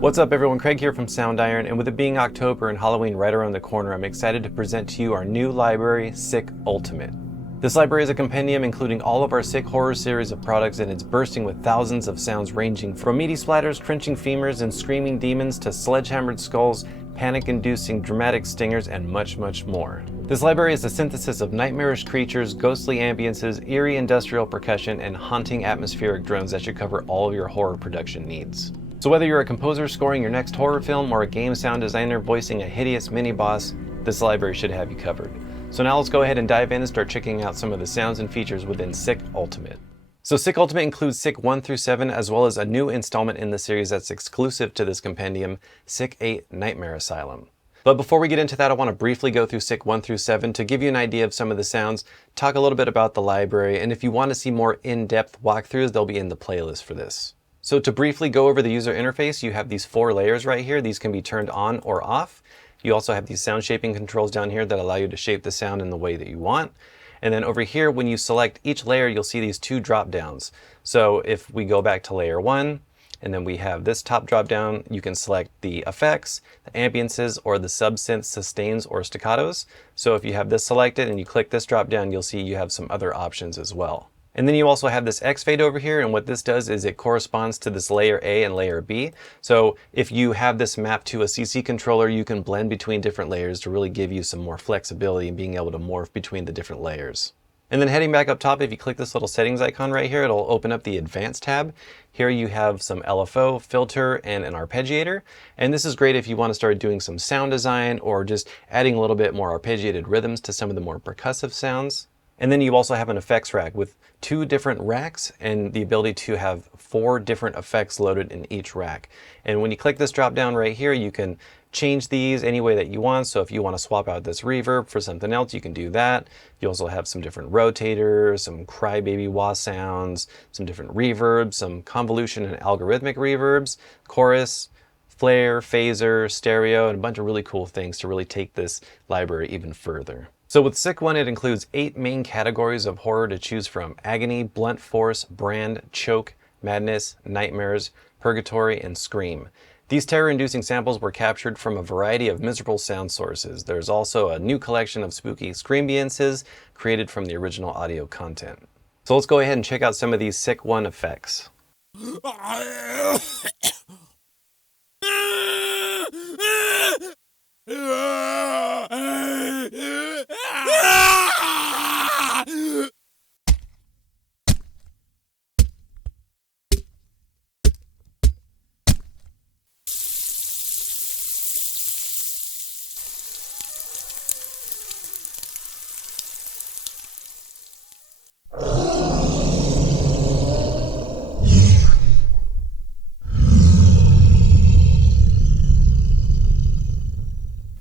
What's up everyone, Craig here from Soundiron, and with it being October and Halloween right around the corner, I'm excited to present to you our new library, Sick Ultimate. This library is a compendium including all of our Sick horror series of products, and it's bursting with thousands of sounds ranging from meaty splatters, crunching femurs, and screaming demons to sledgehammered skulls, panic-inducing dramatic stingers, and much, much more. This library is a synthesis of nightmarish creatures, ghostly ambiances, eerie industrial percussion, and haunting atmospheric drones that should cover all of your horror production needs. So whether you're a composer scoring your next horror film or a game sound designer voicing a hideous mini-boss, this library should have you covered. So now let's go ahead and dive in and start checking out some of the sounds and features within Sick Ultimate. So Sick Ultimate includes Sick 1 through 7, as well as a new installment in the series that's exclusive to this compendium, Sick 8 Nightmare Asylum. But before we get into that, I want to briefly go through Sick 1 through 7 to give you an idea of some of the sounds, talk a little bit about the library, and if you want to see more in-depth walkthroughs, they'll be in the playlist for this. So to briefly go over the user interface, you have these 4 layers right here. These can be turned on or off. You also have these sound shaping controls down here that allow you to shape the sound in the way that you want. And then over here, when you select each layer, you'll see these 2 drop downs. So if we go back to layer 1, and then we have this top drop down, you can select the effects, the ambiances, or the sub-synth sustains or staccatos. So if you have this selected and you click this drop down, you'll see you have some other options as well. And then you also have this X fade over here, and what this does is it corresponds to this layer A and layer B. So if you have this mapped to a CC controller, you can blend between different layers to really give you some more flexibility in being able to morph between the different layers. And then heading back up top, if you click this little settings icon right here, it'll open up the Advanced tab. Here you have some LFO, filter, and an arpeggiator. And this is great if you want to start doing some sound design or just adding a little bit more arpeggiated rhythms to some of the more percussive sounds. And then you also have an effects rack with 2 different racks and the ability to have 4 different effects loaded in each rack. And when you click this drop down right here, you can change these any way that you want. So if you want to swap out this reverb for something else, you can do that. You also have some different rotators, some crybaby wah sounds, some different reverbs, some convolution and algorithmic reverbs, chorus, flare, phaser, stereo, and a bunch of really cool things to really take this library even further. So with Sick 1, it includes 8 main categories of horror to choose from: agony, blunt force, brand, choke, madness, nightmares, purgatory, and scream. These terror-inducing samples were captured from a variety of miserable sound sources. There's also a new collection of spooky screambiances created from the original audio content. So let's go ahead and check out some of these Sick 1 effects.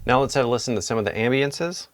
Now let's have a listen to some of the ambiances.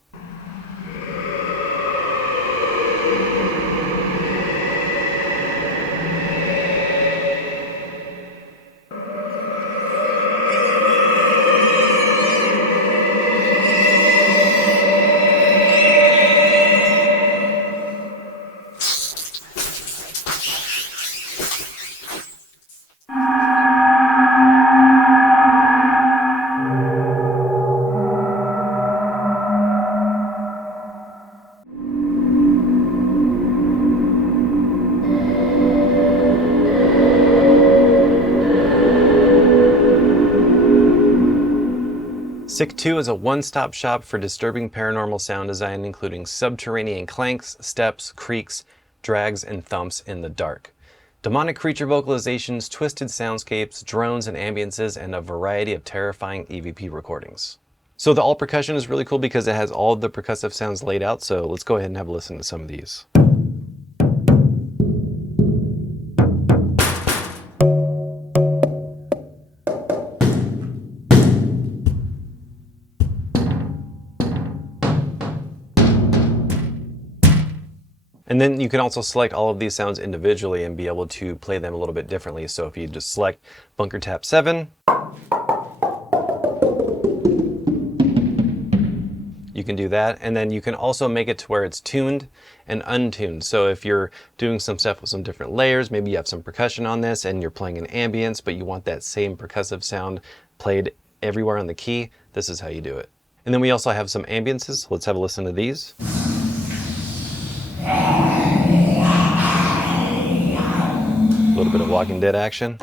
Sick 2 is a one-stop shop for disturbing paranormal sound design, including subterranean clanks, steps, creaks, drags, and thumps in the dark. Demonic creature vocalizations, twisted soundscapes, drones and ambiances, and a variety of terrifying EVP recordings. So the all percussion is really cool because it has all of the percussive sounds laid out, so let's go ahead and have a listen to some of these. And then you can also select all of these sounds individually and be able to play them a little bit differently. So if you just select Bunker Tap 7, you can do that. And then you can also make it to where it's tuned and untuned. So if you're doing some stuff with some different layers, maybe you have some percussion on this and you're playing in ambience, but you want that same percussive sound played everywhere on the key, this is how you do it. And then we also have some ambiances. Let's have a listen to these. A little bit of Walking Dead action.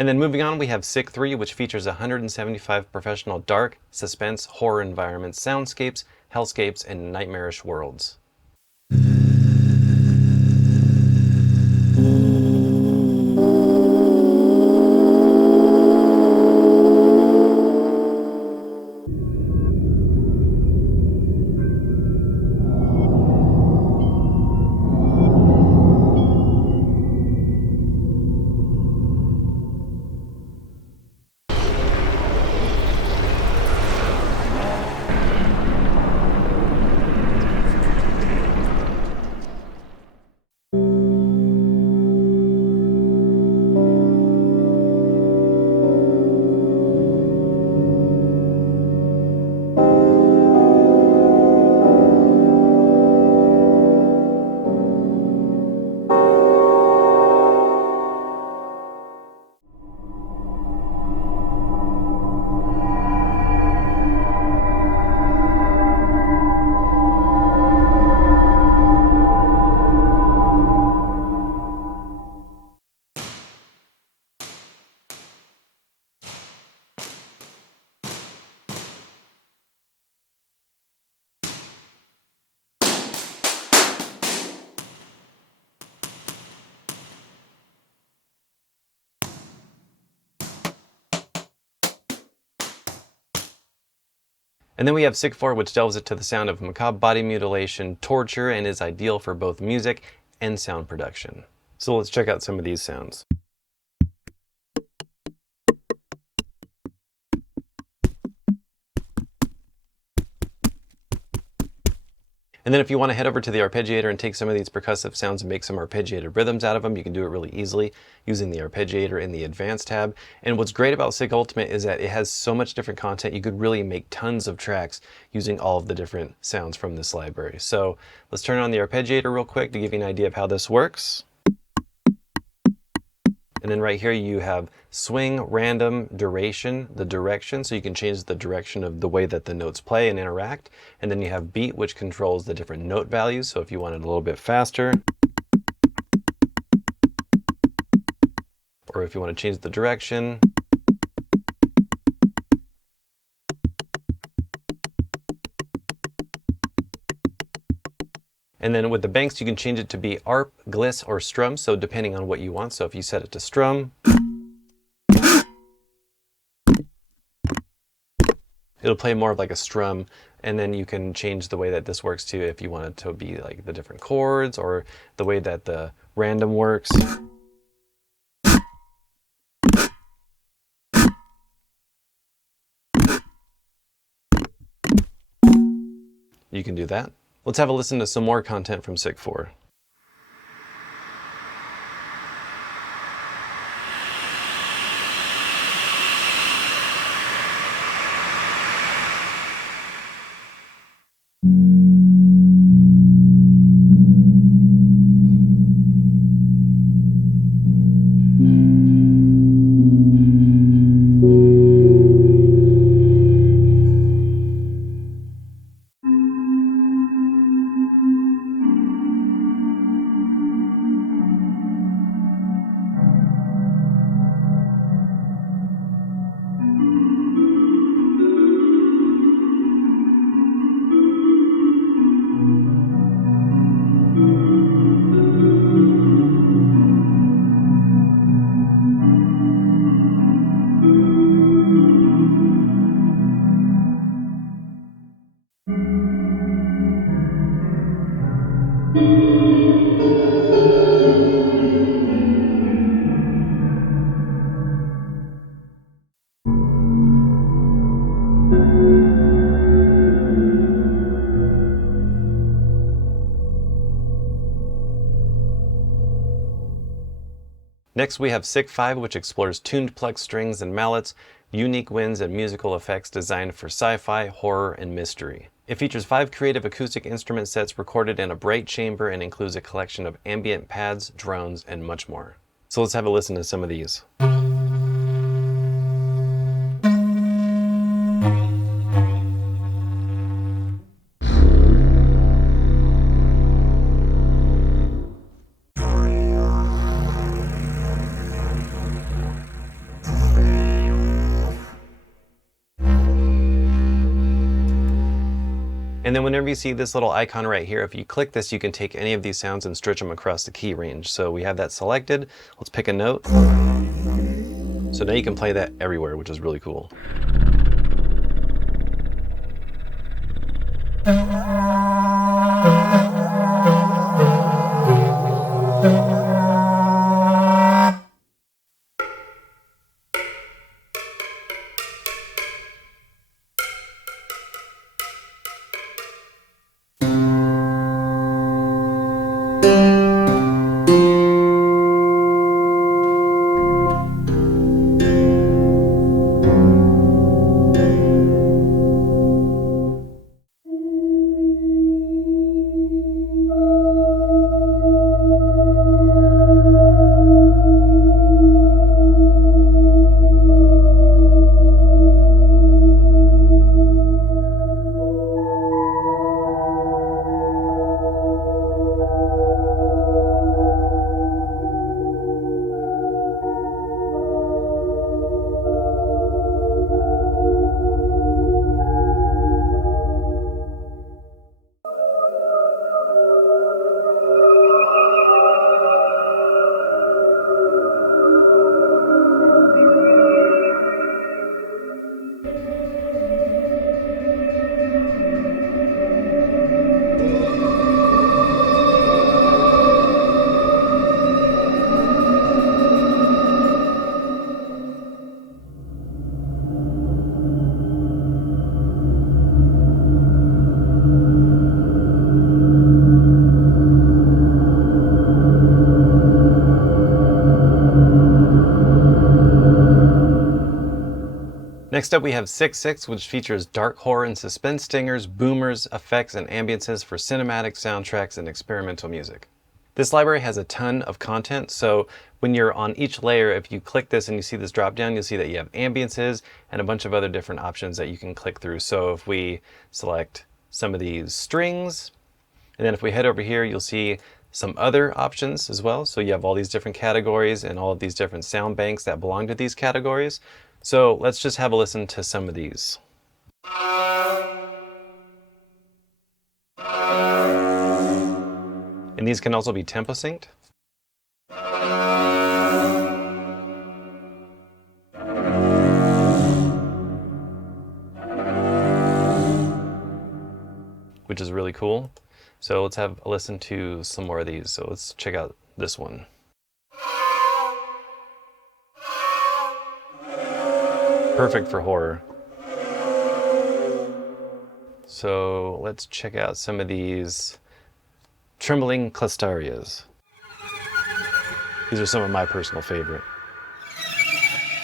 And then moving on, we have Sick 3, which features 175 professional dark, suspense, horror environments, soundscapes, hellscapes, and nightmarish worlds. And then we have Sick 4, which delves into the sound of macabre body mutilation, torture, and is ideal for both music and sound production. So let's check out some of these sounds. And then if you want to head over to the arpeggiator and take some of these percussive sounds and make some arpeggiated rhythms out of them, you can do it really easily using the arpeggiator in the advanced tab. And what's great about Sick Ultimate is that it has so much different content. You could really make tons of tracks using all of the different sounds from this library. So let's turn on the arpeggiator real quick to give you an idea of how this works. And then right here you have swing, random, duration, the direction, so you can change the direction of the way that the notes play and interact. And then you have beat, which controls the different note values, so if you want it a little bit faster, or if you want to change the direction. And then with the banks, you can change it to be arp, gliss, or strum, so depending on what you want. So if you set it to strum, It'll play more of like a strum, and then you can change the way that this works too if you want it to be like the different chords or the way that the random works. You can do that. Let's have a listen to some more content from Sick 4. Next we have Sick 5, which explores tuned plucked strings and mallets, unique winds and musical effects designed for sci-fi, horror, and mystery. It features 5 creative acoustic instrument sets recorded in a bright chamber and includes a collection of ambient pads, drones, and much more. So let's have a listen to some of these. And then whenever you see this little icon right here, if you click this, you can take any of these sounds and stretch them across the key range. So we have that selected. Let's pick a note. So now you can play that everywhere, which is really cool. Next up we have Sick 6, which features dark horror and suspense stingers, boomers, effects, and ambiances for cinematic soundtracks and experimental music. This library has a ton of content, so when you're on each layer, if you click this and you see this drop down, you'll see that you have ambiances and a bunch of other different options that you can click through. So if we select some of these strings, and then if we head over here, you'll see some other options as well. So you have all these different categories and all of these different sound banks that belong to these categories. So let's just have a listen to some of these. And these can also be tempo synced. which is really cool. So let's have a listen to some more of these. So let's check out this one. Perfect for horror. So let's check out some of these trembling clustarias. These are some of my personal favorite.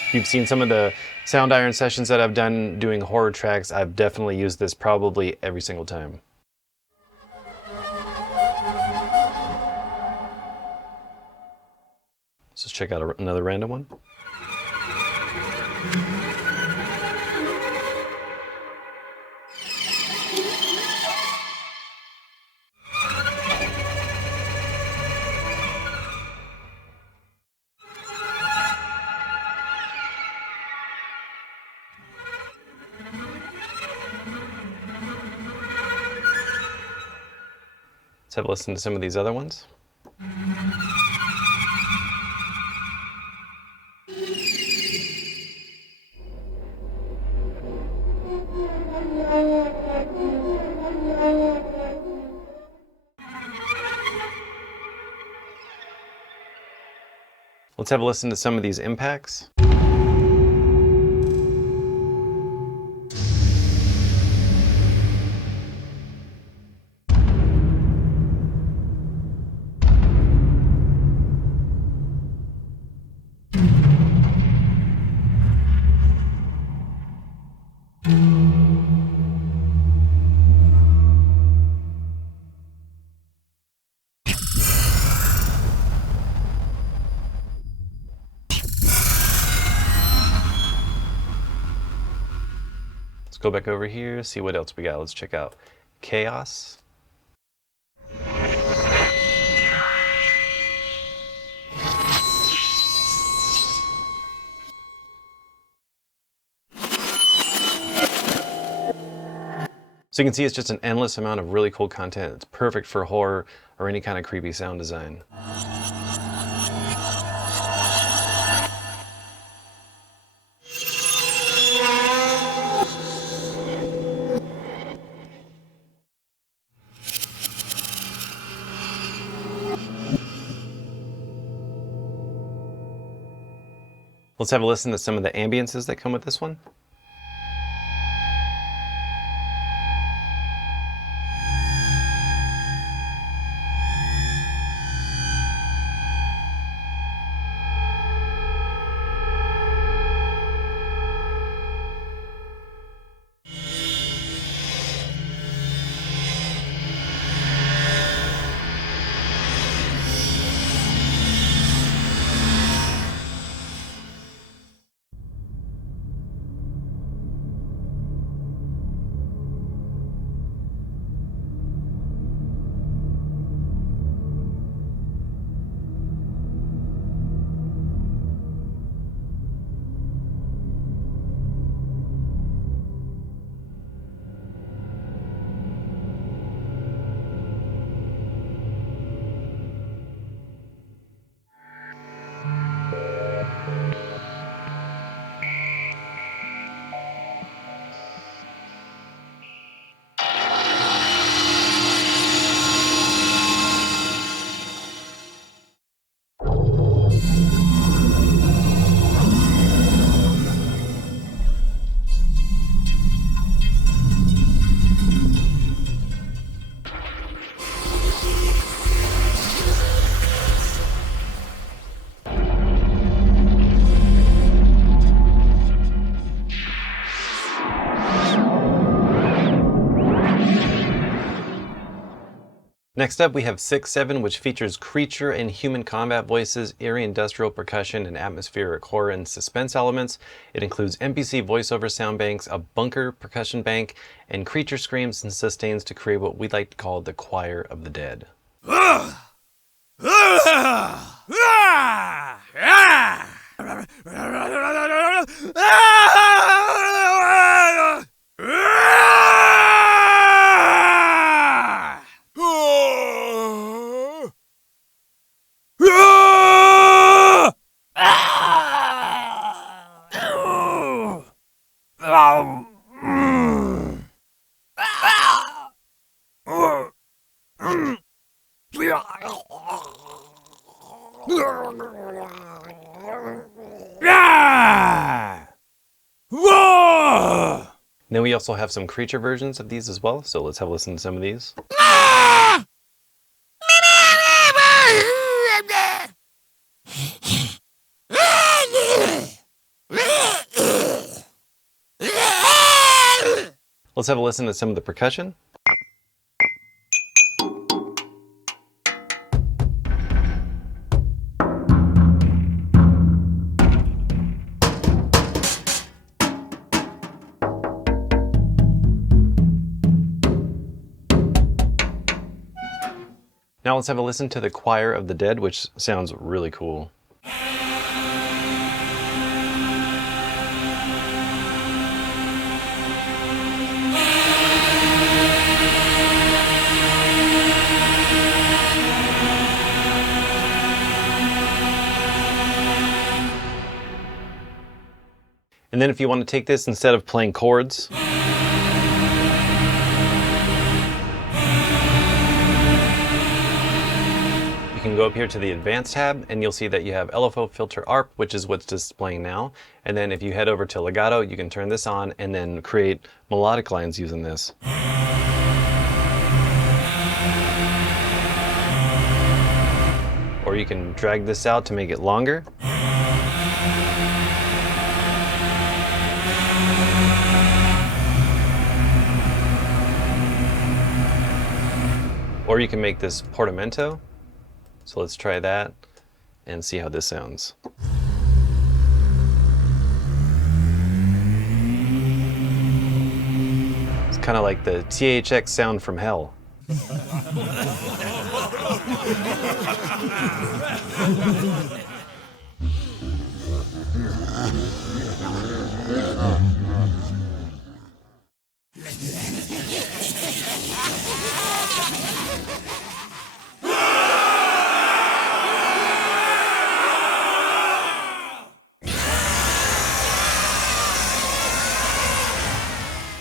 If you've seen some of the Soundiron sessions that I've done doing horror tracks, I've definitely used this probably every single time. Let's just check out another random one. Let's have a listen to some of these other ones. Let's have a listen to some of these impacts. Let's go back over here, see what else we got. Let's check out chaos. So you can see it's just an endless amount of really cool content. It's perfect for horror or any kind of creepy sound design. Let's have a listen to some of the ambiences that come with this one. Next up, we have 6-7, which features creature and human combat voices, eerie industrial percussion, and atmospheric horror and suspense elements. It includes NPC voiceover sound banks, a bunker percussion bank, and creature screams and sustains to create what we like to call the choir of the dead. Then we also have some creature versions of these as well, so let's have a listen to some of these. Let's have a listen to some of the percussion. Now let's have a listen to the Choir of the Dead, which sounds really cool. And then if you want to take this, instead of playing chords, you can go up here to the Advanced tab, and you'll see that you have LFO Filter ARP, which is what's displaying now. And then if you head over to Legato, you can turn this on and then create melodic lines using this. Or you can drag this out to make it longer. Or you can make this portamento. So let's try that and see how this sounds. It's kind of like the THX sound from hell.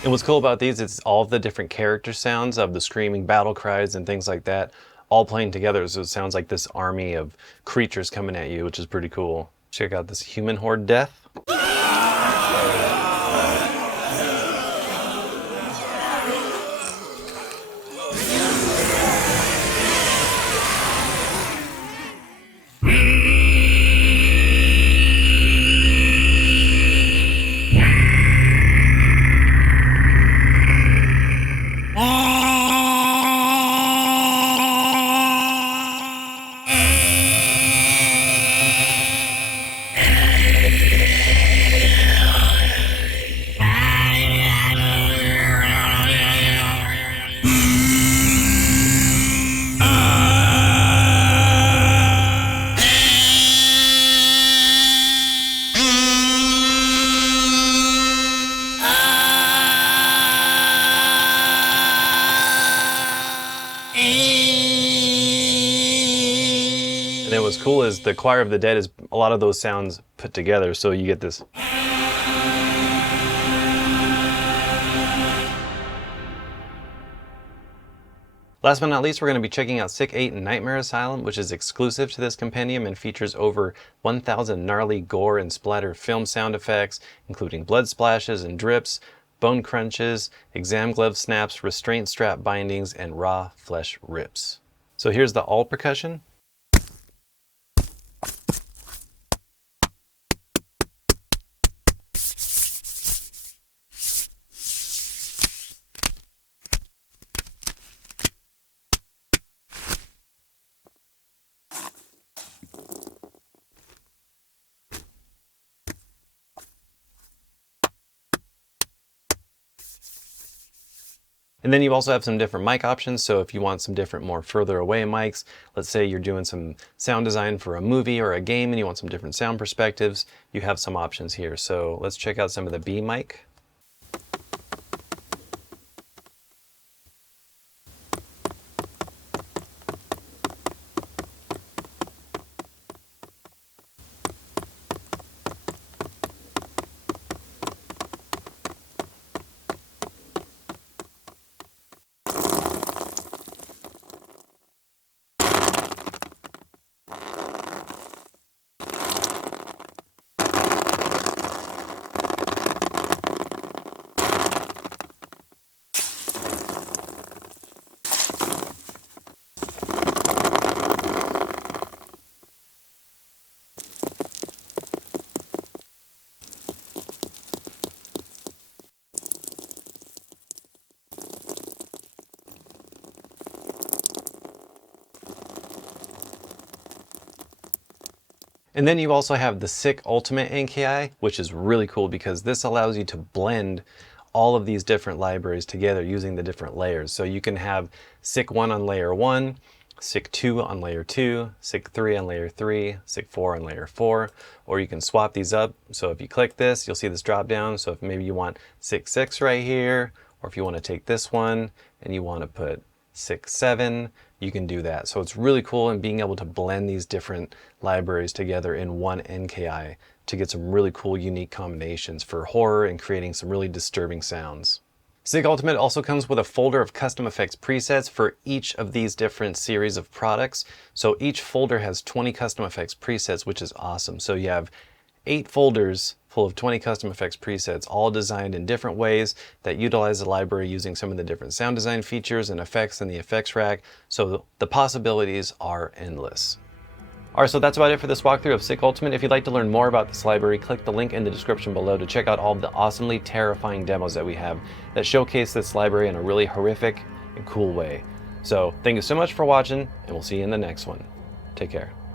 And what's cool about these is all of the different character sounds of the screaming battle cries and things like that, all playing together. So it sounds like this army of creatures coming at you, which is pretty cool. Check out this human horde death. And then what's cool is the Choir of the Dead is a lot of those sounds put together, so you get this. Last but not least, we're going to be checking out Sick 8 and Nightmare Asylum, which is exclusive to this compendium and features over 1,000 gnarly gore and splatter film sound effects, including blood splashes and drips, bone crunches, exam glove snaps, restraint strap bindings, and raw flesh rips. So here's the all percussion. And then you also have some different mic options. So if you want some different, more further away mics, let's say you're doing some sound design for a movie or a game and you want some different sound perspectives, you have some options here. So let's check out some of the B mic. And then you also have the Sick Ultimate NKI, which is really cool because this allows you to blend all of these different libraries together using the different layers. So you can have Sick 1 on layer 1, Sick 2 on layer 2, Sick 3 on layer 3, Sick 4 on layer 4, or you can swap these up. So if you click this, you'll see this drop down. So if maybe you want Sick 6 right here, or if you want to take this one and you want to put Sick 7, you can do that. So it's really cool in being able to blend these different libraries together in one NKI to get some really cool, unique combinations for horror and creating some really disturbing sounds. Sick Ultimate also comes with a folder of custom effects presets for each of these different series of products. So each folder has 20 custom effects presets, which is awesome. So you have 8 folders full of 20 custom effects presets, all designed in different ways that utilize the library using some of the different sound design features and effects in the effects rack. So the possibilities are endless. Alright, so that's about it for this walkthrough of Sick Ultimate. If you'd like to learn more about this library, click the link in the description below to check out all of the awesomely terrifying demos that we have that showcase this library in a really horrific and cool way. So thank you so much for watching, and we'll see you in the next one. Take care.